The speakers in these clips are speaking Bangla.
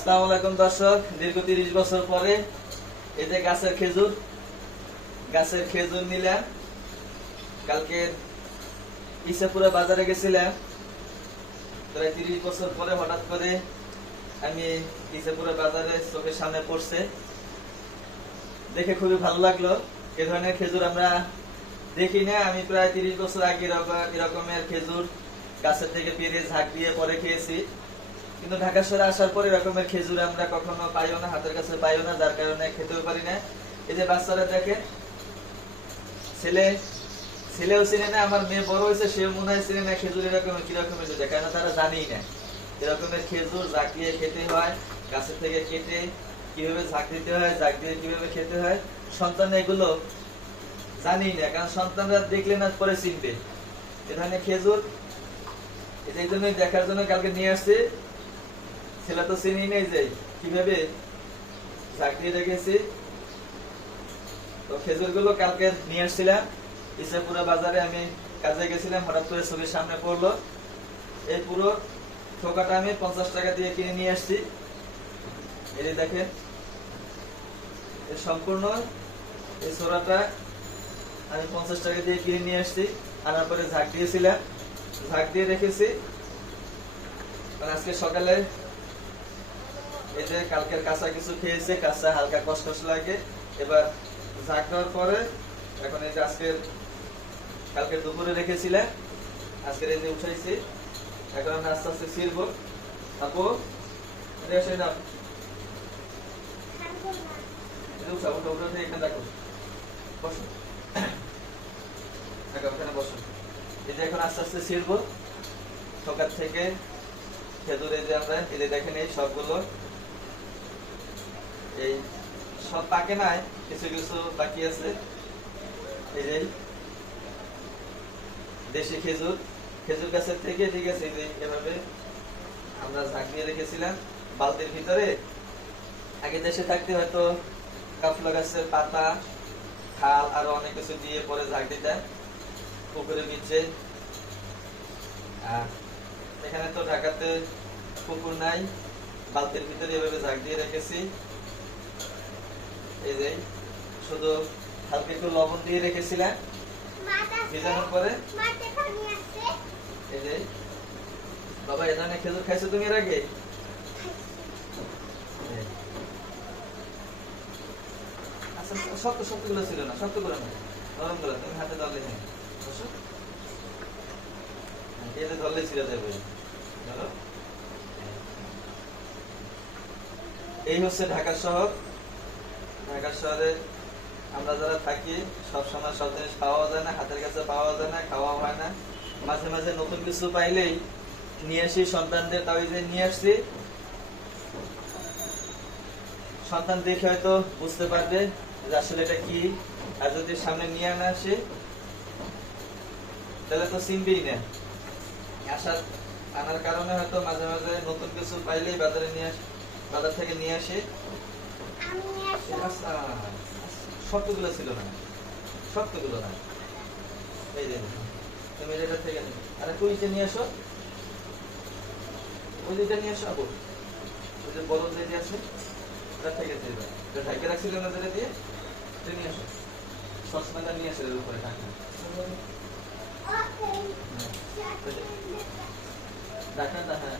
আসসালামু আলাইকুম দর্শক, দীর্ঘ 30 বছর পরে এই যে গাছের খেজুর নিলাম। কালকে ইসাপুরা বাজারে গেছিলাম, প্রায় 30 বছর পরে হঠাৎ করে আমি ইসাপুরা বাজারে চোখের সামনে পড়ছে, দেখে খুবই ভালো লাগলো। এ ধরনের খেজুর আমরা দেখি না। আমি প্রায় 30 বছর আগে এরকমের খেজুর গাছের থেকে পেরে ঝাঁক দিয়ে পরে খেয়েছি, কিন্তু ঢাকা শহরে আসার পর এরকমের খেজুর আমরা কখনো পাইও না, হাতের কাছে পাইও না, যার কারণে খেতেও পারি না। এই যে বাচ্চারা দেখে, ছেলেও চিনে না, আমার মেয়ে বড় হয়েছে, সেও মনে হয় চিনে না খেজুর এরকমের কিরকমের যেটা, কেন তারা জানেই না এরকমের খেজুর ঝাঁক দিয়ে খেতে হয়, গাছের থেকে কেটে কিভাবে ঝাঁক দিতে হয়, ঝাঁক দিয়ে কিভাবে খেতে হয়। সন্তান এগুলো জানেই না, কারণ সন্তানরা দেখলে না পরে চিনবে এ ধরনের খেজুর। এই জন্যই দেখার জন্য কালকে নিয়ে আসছে। ছেলে তো চিনি নেই যে কিভাবে ঝাঁক দিয়ে রেখেছি। তো খেজুর গুলো কালকে নিয়ে আসছিলাম ইসাপুরা বাজারে, আমি কাজে গেছিলাম, হঠাৎ করে চোখের সামনে পড়লো। এই পুরো থোকাটা আমি 50 টাকা দিয়ে কিনে নিয়ে আসছি। এই দেখেন, সম্পূর্ণ এই ছোড়াটা আমি 50 টাকা দিয়ে কিনে নিয়ে আসছি। আনার পরে ঝাঁক দিয়েছিলাম, ঝাঁক দিয়ে রেখেছি। আজকে সকালে এই যে কালকের কাঁচা কিছু খেয়েছে, কাঁচা হালকা কষ্ট লাগে। এবার ঝাঁক দেওয়ার পরে এখন এই যে কালকের দুপুরে রেখেছিলাম, আজকের এই যে উঠাইছি। এখন আমি আস্তে আস্তে ছিড়বো। আপু এখানে দেখো, বসো, ওখানে বসো। এই যে এখন আস্তে আস্তে ছিড়বো ঠোকার থেকে খেজুর। এই যে আমরা এই যে দেখেন, এই সবগুলো এই সব পাকে নাই, কিছু কিছু বাকি আছে। এই যে দেশি খেজুর গাছের থেকে, ঠিক আছে, এই যে এভাবে আমরা ঝাঁক দিয়ে রেখেছিলাম বালতির ভিতরে। আগে দেশে থাকতে হয়তো কাফলা গাছের পাতা, খাল আরো অনেক কিছু দিয়ে পরে ঝাঁক দিতাম পুকুরে নিচে। আর এখানে তো ঢাকাতে পুকুর নাই, বালতির ভিতরে এভাবে ঝাঁক দিয়ে রেখেছি। এই যে শুধু হালকা একটু লবণ দিয়ে রেখেছিলাম ভেজানোর পরে। এই যে বাবা, এ ধরনের খেজুর খাইছো তুমি এর আগে? আচ্ছা, শক্ত গুলো ছিল না, শক্ত গুলো না, নরম গুলো তুমি হাতে ধরলে ধরলে ছিঁড়ে যাবে। এই হচ্ছে ঢাকা শহর। ঢাকা শহরে আমরা যারা থাকি সবসময় সব জিনিস পাওয়া যায় না, হাতের কাছে পাওয়া যায় না, খাওয়া হয় না। মাঝে মাঝে নতুন কিছু পাইলেই নিয়ে আসি সন্তানদের। তাও যে নিয়ে আসছি, সন্তান দেখে হয়তো বুঝতে পারবে যে আসলে এটা কি। আর যদি সামনে নিয়ে না আসে তাহলে তো চিনবেই না। আনার কারণে হয়তো মাঝে মাঝে নতুন কিছু পাইলেই বাজার থেকে নিয়ে আসে। শক্তগুলো ছিল না, শক্তগুলো না। এই যে তুমি এটা থেকে আরে কুইটা নিয়ে আসো, ওই দুইটা নিয়ে আসো। আপু ওই যে বড় যেটি আছে ওটা থেকে ঢাকে রাখছিল না, যেটা দিয়ে নিয়ে আসো। সসমানটা নিয়ে আসো, এর উপরে ঢাকা ঢাকনাটা, হ্যাঁ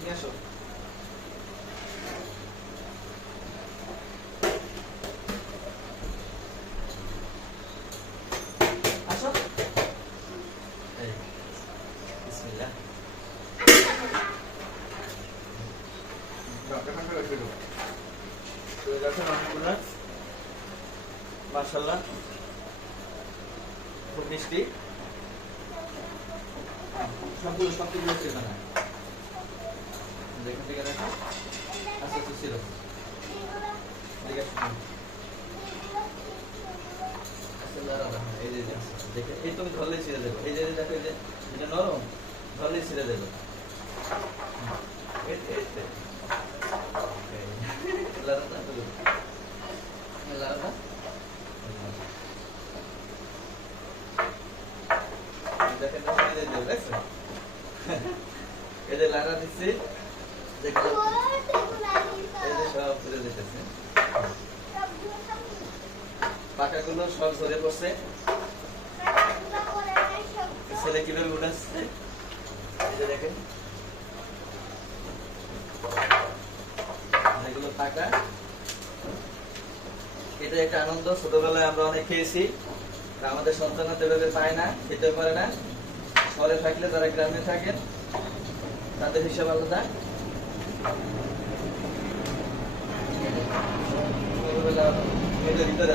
নিয়ে আসো। আসো, এই বিসমিল্লাহ। মাশাআল্লাহ, খুব মিষ্টি। সবগুলো ছিল না, দেখুন ঠিক আছে। আচ্ছা আচ্ছা ছিল, ঠিক আছে। এই যে দেখে, এই তুমি ধরলেই ছিঁড়ে দেবো। এই যে দেখো, এই যে এটা নরম, ধরলেই ছিঁড়ে দেবো। এই যে লাড়া দিচ্ছি, দেখো পাকাগুলো সব ঝরে পড়ছে। ছেলে কিভাবে উঠাচ্ছে এই যে দেখেন, এগুলো পাকা। এটা একটা আনন্দ, ছোটবেলায় আমরা অনেক খেয়েছি, আমাদের সন্তানরা তো এভাবে পায় না, খেতে পারে না। শহরে থাকলে যারা গ্রামে থাকেন তাদের হিসাব আলাদা। ছোটবেলা মেয়েদের ভিতরে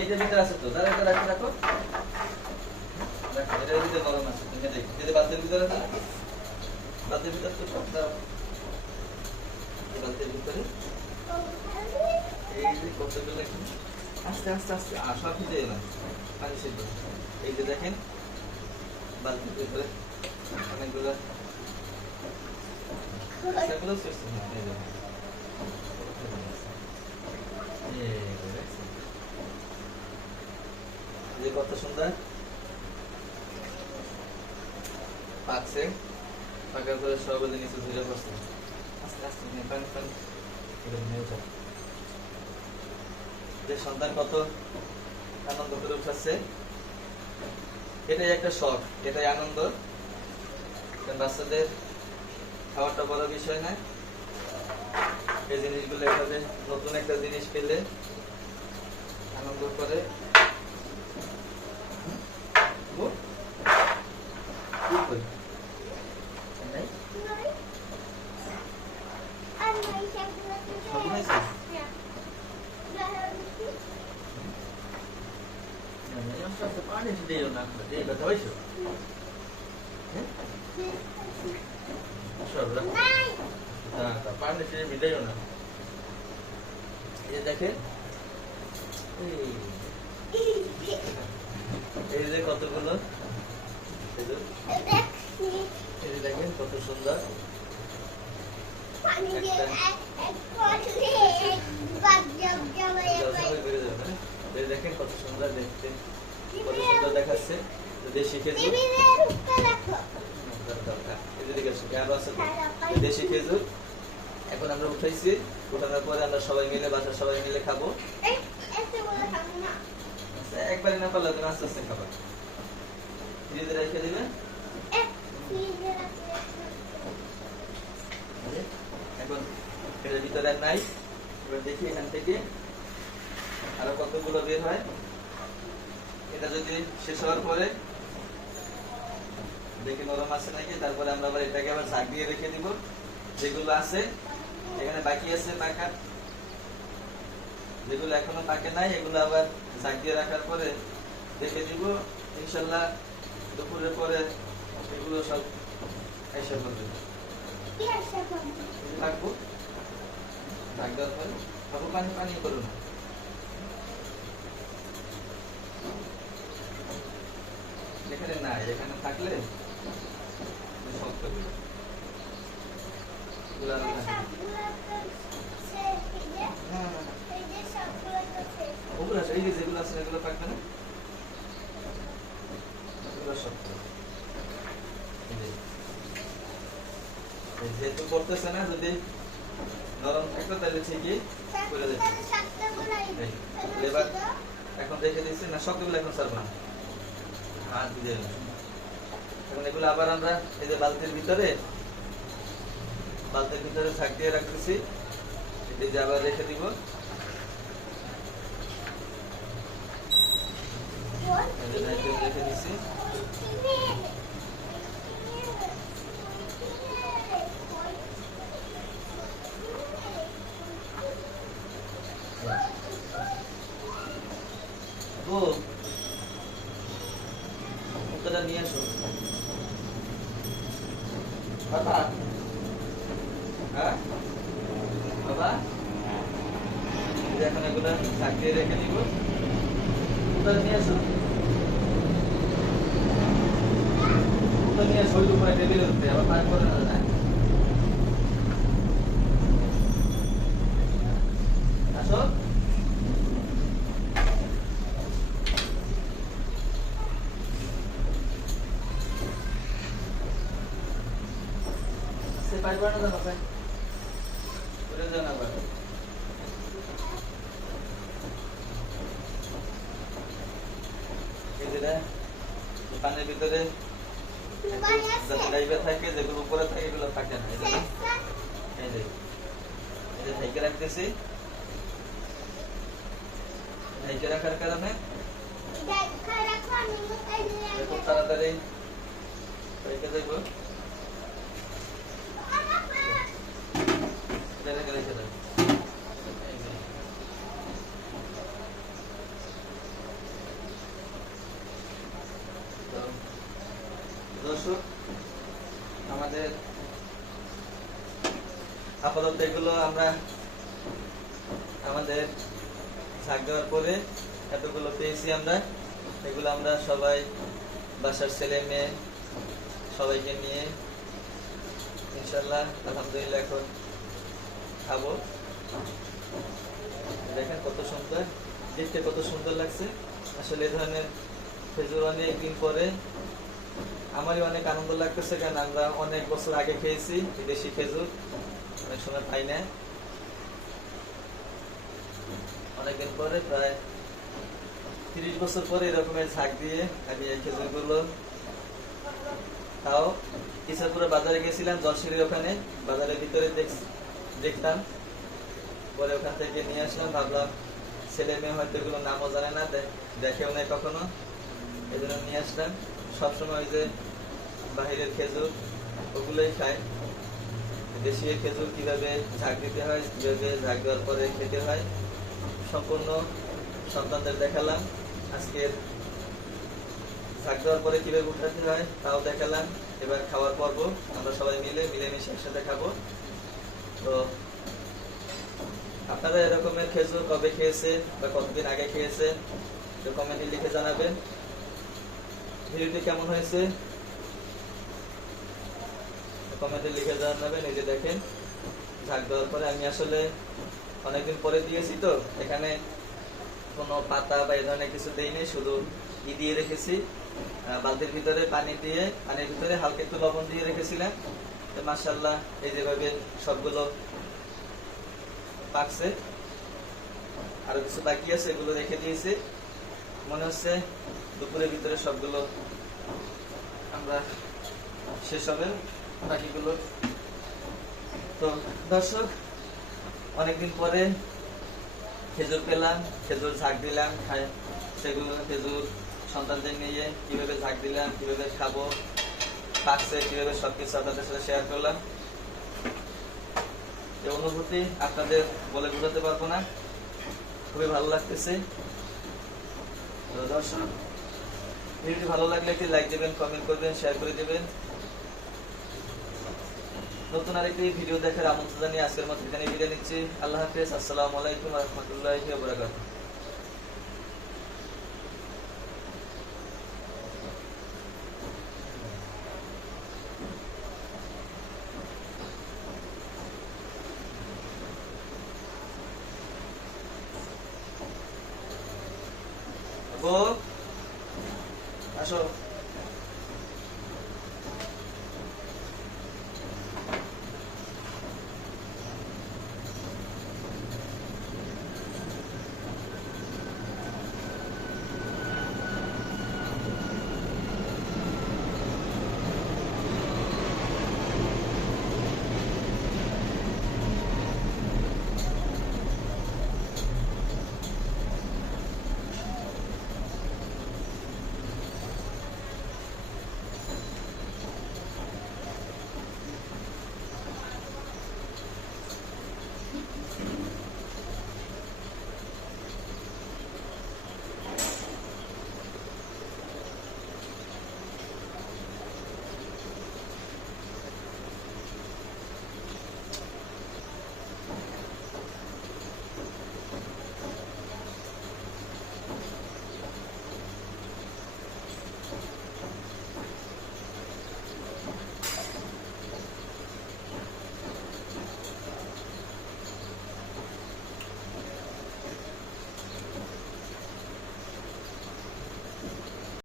এইটার ভিতরে আছে তো, দাঁড়া একটা রাখো রাখো রাখো, এটার ভিতরে গরম আছে, তুমি দেখো যদি বালতির ভিতরে আছে, বালতির ভিতরে তো সব দাও, বালতির ভিতরে এই যে কতগুলো কি আস্তে আস্তে আস্তে সব ভিজে না পানি সেদ্ধ। এই যে দেখেন বালতির ভিতরে অনেকগুলো সেগুলো শেষ না, এই যে যে কত সুন্দর পাকছে, পাকার পরে সব নিচে ধরে পড়ছে, আস্তে আস্তে পানি পানি নিয়ে যাও। যে সন্তান কত আনন্দ করে উঠাচ্ছে, এটাই একটা শখ, এটাই আনন্দ। বাচ্চাদের খাওয়াটা বড় বিষয় না, এই জিনিসগুলো এভাবে নতুন একটা জিনিস পেলে আনন্দ করে। পানি দিও না, এই কথা হয়েছে পানি মিটাইও না। এই দেখেন এই যে কতগুলো, এই যে দেখেন কত সুন্দর, দেখেন কত সুন্দর দেখতে, কত সুন্দর দেখাচ্ছে। দেশি খেজুর, দেশি খেজুর এখন আমরা উঠাইছি, উঠানোর পরে আমরা সবাই মিলে বাসার সবাই মিলে খাবো। একবারে না পারলে তুমি আস্তে আস্তে খাবার ফ্রিজে রেখে দিবে। এখন এটার ভিতরে আর নাই, এবার দেখি এখান থেকে আরো কতগুলো বের হয়। এটা যদি শেষ হওয়ার পরে দেখি নরম আছে নাকি, তারপরে আমরা আবার এটাকে আবার ঝাঁক দিয়ে রেখে দিব। যেগুলো আছে এখানে বাকি আছে পাকা, যেগুলো এখনো পাকে নাই এগুলো আবার ঝাঁক দিয়ে রাখার পরে রেখে দিব। ইনশাল্লাহ দুপুরের পরে এগুলো সব আইসা করবে, রাখবো ঝাঁক দেওয়ার পরে খাবো। পানি পানি করো না, এখানে নাই, এখানে থাকলে শক্ত ওগুলো এই যে যেগুলো আছে এগুলো থাকবে না, যেহেতু করতেছে না, যদি নরম থাকতো তাহলে ঠিকই করে দিচ্ছে। এবার এখন রেখে দিচ্ছি না, সবগুলো এখন সারব না, হাত দিয়ে এখন এগুলো আবার আমরা এই যে বালতির ভিতরে ঝাঁক দিয়ে রাখতেছি, এই যে আবার রেখে দিব। রেখে দিচ্ছি, নিয়ে আসো বাবা। হ্যাঁ বাবা যে এখন এগুলো ঝাঁক দিয়ে রেখে দিব। তাহলে নিয়ে আসো, নিয়ে আসো, ওই উপরে টেবিলের উপরে আবার পাক করে না যায়। আসো, সে পাক করে না জানো, পাই করে যাও না আবার। এই যেটা পানির ভিতরে লাইভে থাকে, যেগুলো উপরে থাকে এগুলো থাকে না। এই যে এই যে ঢেকে রাখতেছি, ঢেকে রাখার কারণে খুব তাড়াতাড়ি রেখে দেবো। রেখে রেখে দেবো। দর্শক, আমাদের আপাতত এগুলো আমরা আমাদের ঝাঁক দেওয়ার পরে এতগুলো পেয়েছি আমরা, এগুলো আমরা সবাই বাসার ছেলে মেয়ে সবাইকে নিয়ে ইনশাল্লাহ আলহামদুলিল্লাহ এখন খাবো। দেখেন কত সুন্দর দেখতে, কত সুন্দর লাগছে। আসলে এই ধরনের খেজুর অনেকদিন পরে আমারই অনেক আনন্দ লাগতেছে, কারণ আমরা অনেক বছর আগে খেয়েছি দেশি খেজুর, অনেক সময় পাই না। অনেকদিন পরে প্রায় 30 বছর পরে এরকমের ঝাঁক দিয়ে আমি এই খেজুরগুলো, তাও ইসাপুরে বাজারে গেছিলাম, জলশিরির ওখানে বাজারের ভিতরে দেখতাম, পরে ওখান থেকে নিয়ে আসলাম। ভাবলাম ছেলে মেয়ে হয়তো এগুলো নামও জানে না, দেখেও নাই কখনো, এই জন্য নিয়ে আসলাম। সবসময় ওই যে বাহিরের খেজুর ওগুলোই খায়, দেশি খেজুর কিভাবে ঝাঁক দিতে হয়, কিভাবে ঝাঁক দেওয়ার পরে খেতে হয় সম্পূর্ণ সন্তানদের দেখালাম। আজকের ঝাঁক দেওয়ার পরে কিভাবে উঠাতে হয় তাও দেখালাম। এবার খাওয়ার পর্ব, আমরা সবাই মিলেমিশে একসাথে খাবো। তো আপনারা এরকমের খেজুর কবে খেয়েছে বা কতদিন আগে খেয়েছে কমেন্টে লিখে জানাবেন। ভিডিওটি কেমন হয়েছে কমেন্টে লিখে জানাবেন। এই যে দেখেন ঝাঁক দেওয়ার পরে আমি আসলে অনেকদিন পরে দিয়েছি, তো এখানে কোনো পাতা বা এই ধরনের কিছু দেইনি, শুধু দিয়ে রেখেছি বালতির ভিতরে পানি দিয়ে, পানির ভিতরে হালকা একটু লবণ দিয়ে রেখেছিলাম। তো মাশাআল্লাহ এই যেভাবে সবগুলো পাকছে, আরো কিছু বাকি আছে, এগুলো রেখে দিয়েছি। মনে হচ্ছে দুপুরের ভিতরে সবগুলো আমরা শেষ হবে বাকিগুলো। তো দর্শক, অনেকদিন পরে খেজুর পেলাম, খেজুর ঝাঁক দিলাম, সেগুলো খেজুর সন্তানদের নিয়ে কিভাবে ঝাঁক দিলাম, কিভাবে খাবো, পাকছে কিভাবে, সবকিছু আপনাদের সাথে শেয়ার করলাম। এই অনুভূতি আপনাদের বলে বোঝাতে পারবো না, খুবই ভালো লাগতেছে। তো দর্শক, ভিডিওটি ভালো লাগলে একটি লাইক দেবেন, কমেন্ট করবেন, শেয়ার করে দেবেন। নতুন আরেকটি ভিডিও দেখার আমন্ত্রণ জানিয়ে আজকের মতো এখানে বিদায় নিচ্ছি। আল্লাহ হাফেজ। আসসালামু আলাইকুম ওয়া রাহমাতুল্লাহি ওয়া বারাকাতুহু। আসো।